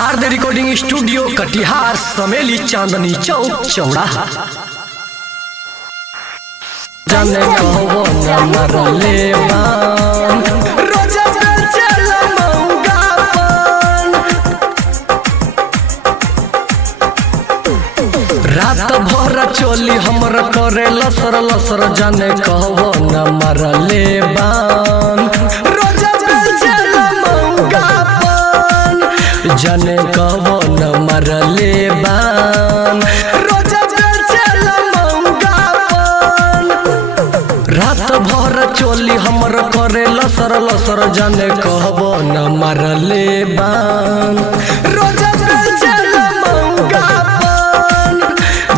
Sharda recording studio Katihar Sameli Chandni Chowk चौराहा। जाने कहो न मरले बान रोजा बेचल मौगा पान। रात भर चोली हमर करे लसर लसर। जाने कहो न मरले बान रोजा बेचल मौगा पान। जाने कहो न मरले बान रोजा बेचल मौगा पान। रात भर चोली हमर करे लसर लसर। जाने कहबो न मरले बान रोजा बेचल मौगा पान।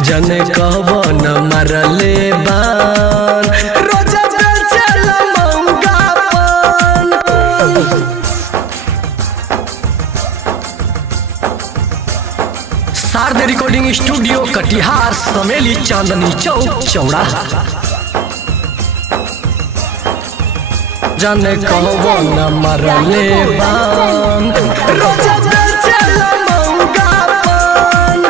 जाने कहबो न मरले बान रोजा बेचल मौगा पान। शारदा रिकॉर्डिंग स्टूडियो कटिहार समेली चांदनी चौक चौराहा। जाने कहबो न मरले बान रोजा बेचल मौगा पान।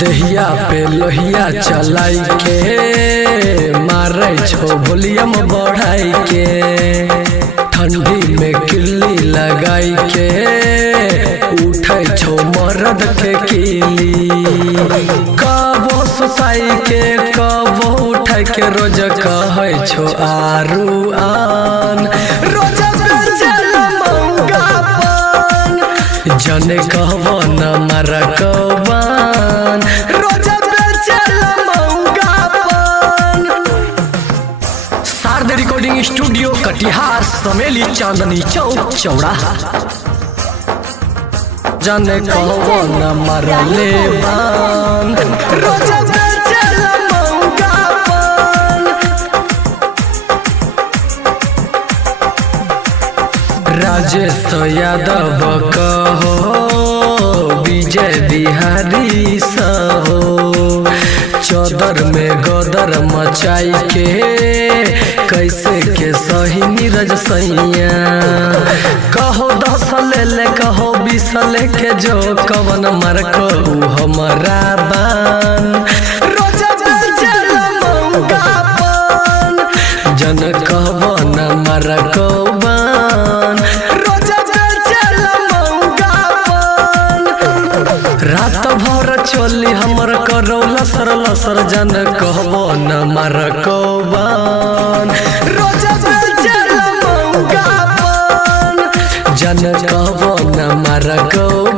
दहिया पे लोहिया चलाई के मारे छो वॉल्यूम बढ़ाई के। ठंडी में किल्ली लगाई के उठे छो मर्द के किली। कबो सुसाई के कबो उठे के रोज कहे छो आरू आन रोजा बेचल मौगा पान। जाने कहबो न मरकबान रोजा बेचल मौगा पान। शारदा रिकॉर्डिंग स्टूडियो कटिहार समेली चांदनी चौक चौराहा। जाने कहबो न मरले बान रोजा बेचल मौगा पान। राजेश यादव कहो विजय बिहारी सहो। चौदर में गदर मचाई के कैसे के सही नीरज सैया। कहो 10 ले कहो 20 के जो कवन मर कहू हमारा बान रोजा बेचल मौगा पान। जन कहबो न मर कौबान रोजा बेचल मौगा पान। रात भर चोली हमर करो लसर लसर। जन कहबो न मर कौबान रोजा बेचल मौगा पान। जन कहबो न मर कौबान।